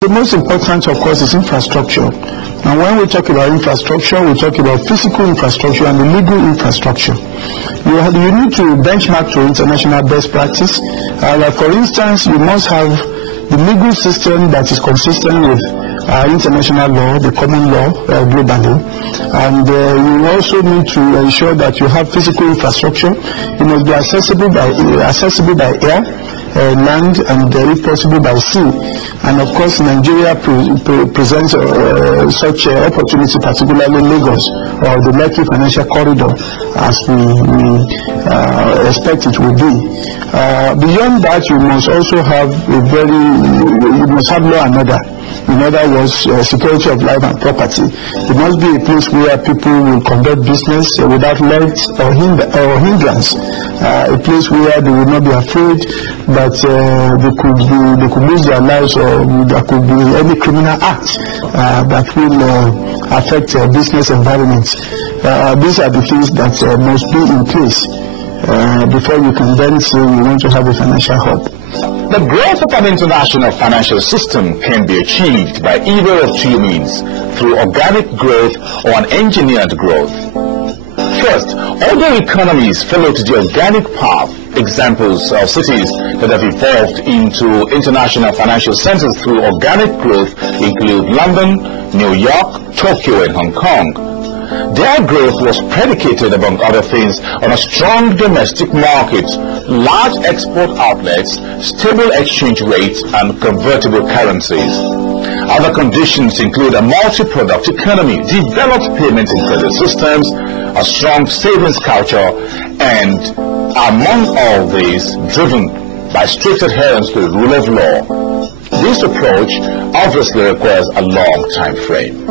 The most important, of course, is infrastructure. And when we talk about infrastructure, we talk about physical infrastructure and the legal infrastructure. You need to benchmark to international best practice. Like for instance, you must have the legal system that is consistent with international law, the common law globally. And you also need to ensure that you have physical infrastructure. It must be accessible by air, land, and if possible by sea. And of course, Nigeria presents such opportunity, particularly Lagos or the Lekki Financial Corridor, as we expect it will be. Beyond that, you must also have you must have law and order. In other words, security of life and property. It must be a place where people will conduct business without let or hindrance. A place where they will not be afraid that they could lose their lives, or there could be any criminal act that will affect business environments. These are the things that must be in place before you can then say you want to have a financial hub. The growth of an international financial system can be achieved by either of two means, through organic growth or an engineered growth. First, other economies follow to the organic path. Examples of cities that have evolved into international financial centers through organic growth include London, New York, Tokyo, and Hong Kong. Their growth was predicated, among other things, on a strong domestic market, large export outlets, stable exchange rates, and convertible currencies. Other conditions include a multi-product economy, developed payment and credit systems, a strong savings culture, and, among all these, driven by strict adherence to the rule of law. This approach obviously requires a long time frame.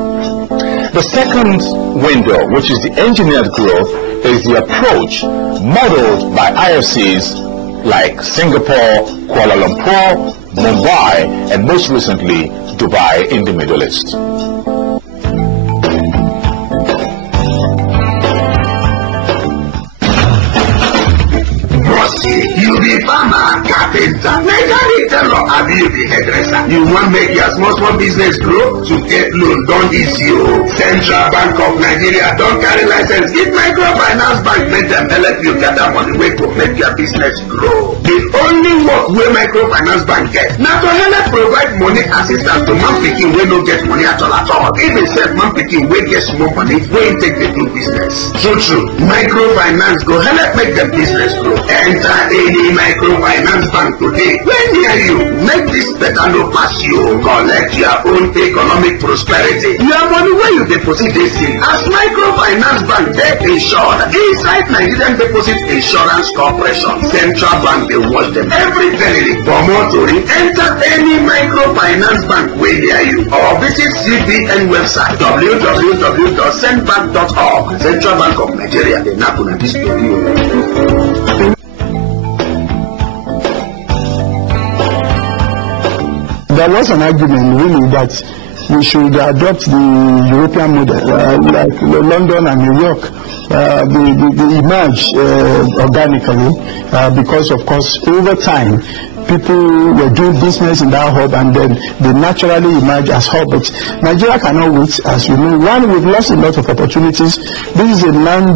The second window, which is the engineered growth, is the approach modeled by IFCs like Singapore, Kuala Lumpur, Mumbai, and most recently, Dubai in the Middle East. You be farmer, carpenter, mechanic, tailor, and you be hairdresser. You want make your small business grow? To get loan, don't easy. Central Bank of Nigeria don't carry license. Give microfinance bank, make them help you gather money way to make your business grow. The only work where microfinance bank get now to help provide money assistance to man picking wey no get money at all. Even self man picking wey get small money wey take the do business. True. Microfinance go help make the business grow. Enter any microfinance bank today. When near you, make this better no pass you. Collect your own economic prosperity. Your money where you deposit this in. As microfinance bank, they insured inside Nigerian Deposit Insurance Corporation. Central Bank, they watch them every day. For more story, enter any microfinance bank way near you, or visit CBN website www.centbank.org. Central Bank of Nigeria, the Napuna district. There was an argument really that we should adopt the European model, like London and New York. They emerge organically because, of course, over time, people were doing business in that hub, and then they naturally emerge as hub. But Nigeria cannot wait, as you know. One, we've lost a lot of opportunities. This is a land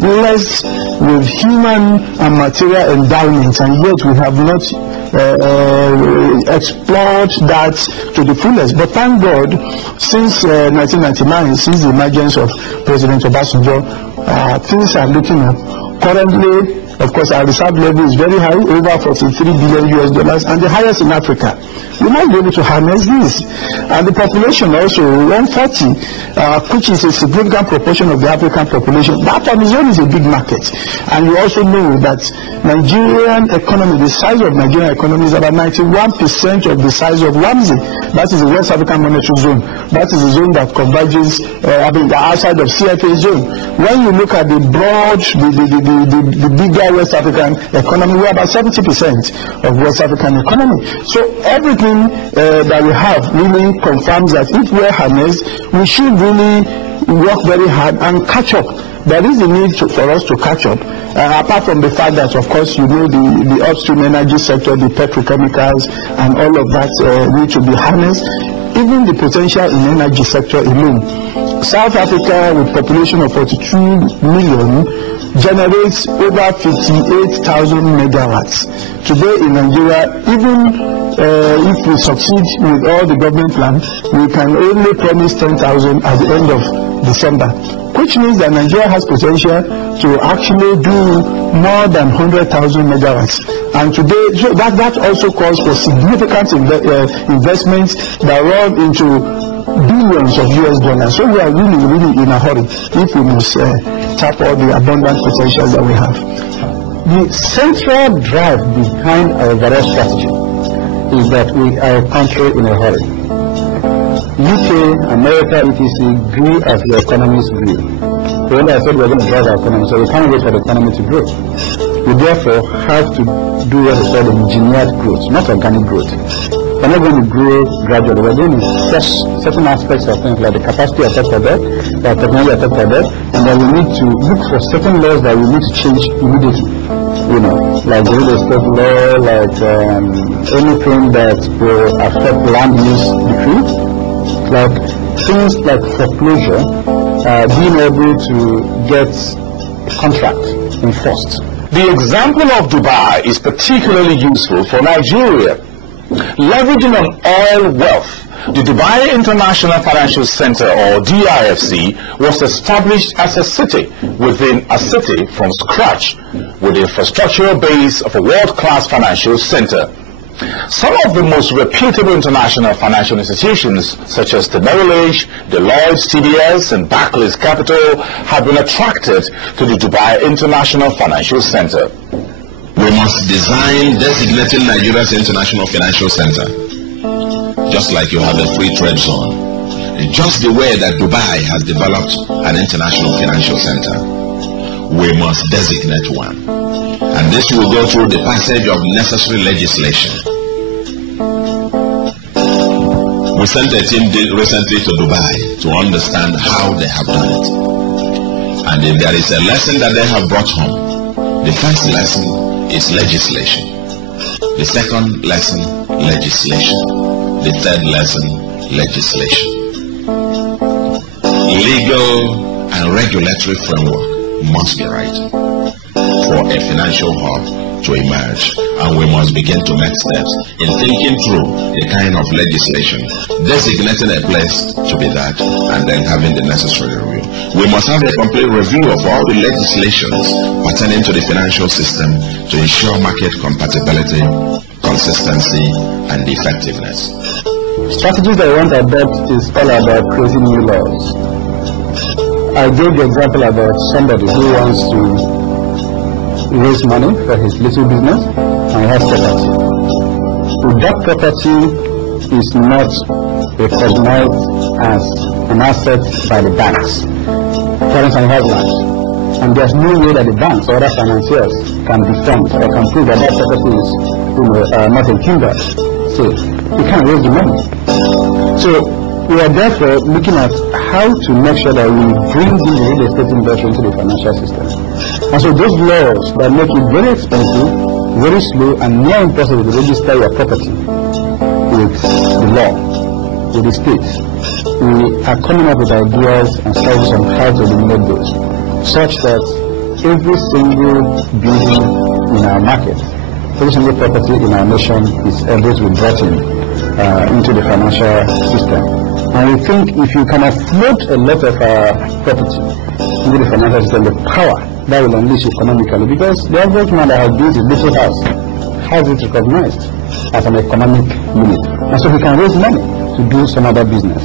blessed with human and material endowments, and yet we have not explored that to the fullest. But thank God, since 1999, since the emergence of President Obasanjo, things are looking up. Currently, of course, our reserve level is very high, over $43 billion, and the highest in Africa. We might be able to harness this. And the population also, 140, which is a significant proportion of the African population. That on its own is a big market. And you also know that Nigerian economy, the size of Nigerian economy is about 91% of the size of WAMSI. That is the West African Monetary Zone. That is the zone that converges outside of CFA zone. When you look at the broad, the bigger West African economy, we are about 70% of West African economy. So everything that we have really confirms that if we're harnessed, we should really work very hard and catch up there is a need for us to catch up. Apart from the fact that, of course, you know, the upstream energy sector, the petrochemicals, and all of that need to be harnessed. Even the potential in energy sector alone. South Africa, with population of 42 million, generates over 58,000 megawatts. Today in Nigeria, even if we succeed with all the government plans, we can only promise 10,000 at the end of December, which means that Nigeria has potential to actually do more than 100,000 megawatts. And today, so that also calls for significant investments that run into billions of US dollars. So we are really, really in a hurry if we must tap all the abundant potential that we have. The central drive behind our overall strategy is that we are a country in a hurry. UK, America, etc. grew as the economies grew. When I said we're going to drive our economy, so we can't wait for the economy to grow. We therefore have to do what is called engineered growth, not organic growth. We're not going to grow gradually. We're going to test certain aspects of things like the capacity effect of that, the technology effect of that, and then we need to look for certain laws that we need to change immediately. You know, like the real estate law, like anything that will affect land use decree, like things like foreclosure, being able to get a contract enforced. The example of Dubai is particularly useful for Nigeria. Leveraging on oil wealth, the Dubai International Financial Center, or DIFC, was established as a city within a city from scratch, with the infrastructural base of a world-class financial center. Some of the most reputable international financial institutions, such as the Merrill Lynch, Deloitte, TDS, and Barclays Capital, have been attracted to the Dubai International Financial Center. We must design designating Nigeria's international financial center, just like you have a free trade zone. Just the way that Dubai has developed an international financial center, we must designate one. And this will go through the passage of necessary legislation. We sent a team recently to Dubai to understand how they have done it. And if there is a lesson that they have brought home, the first lesson is legislation. The second lesson, legislation. The third lesson, legislation. Legal and regulatory framework must be right for a financial hub to emerge, and we must begin to make steps in thinking through the kind of legislation, designating a place to be that, and then having the necessary review. We must have a complete review of all the legislations pertaining to the financial system to ensure market compatibility, consistency, and effectiveness. Strategies that I want to adopt is all about creating new laws. I gave the example about somebody who wants to raise money for his little business and he has property. If that property is not recognized as an asset by the banks, for instance, he has land, and there's no way that the banks or other financiers can defend or can prove that that property is not encumbered, so he can't raise the money. So we are therefore looking at how to make sure that we bring the real estate industry into the financial system. And so those laws that make it very expensive, very slow, and near impossible to register your property with the law, with the state, we are coming up with ideas and strategies on how to eliminate those, such that every single building in our market, every single property in our nation is able to be brought into the financial system. And we think if you can offload a lot of our property into the financial system, the power that will unleash economically, because the average man that has built his little house has it recognized as an economic unit. And so he can raise money to do some other business.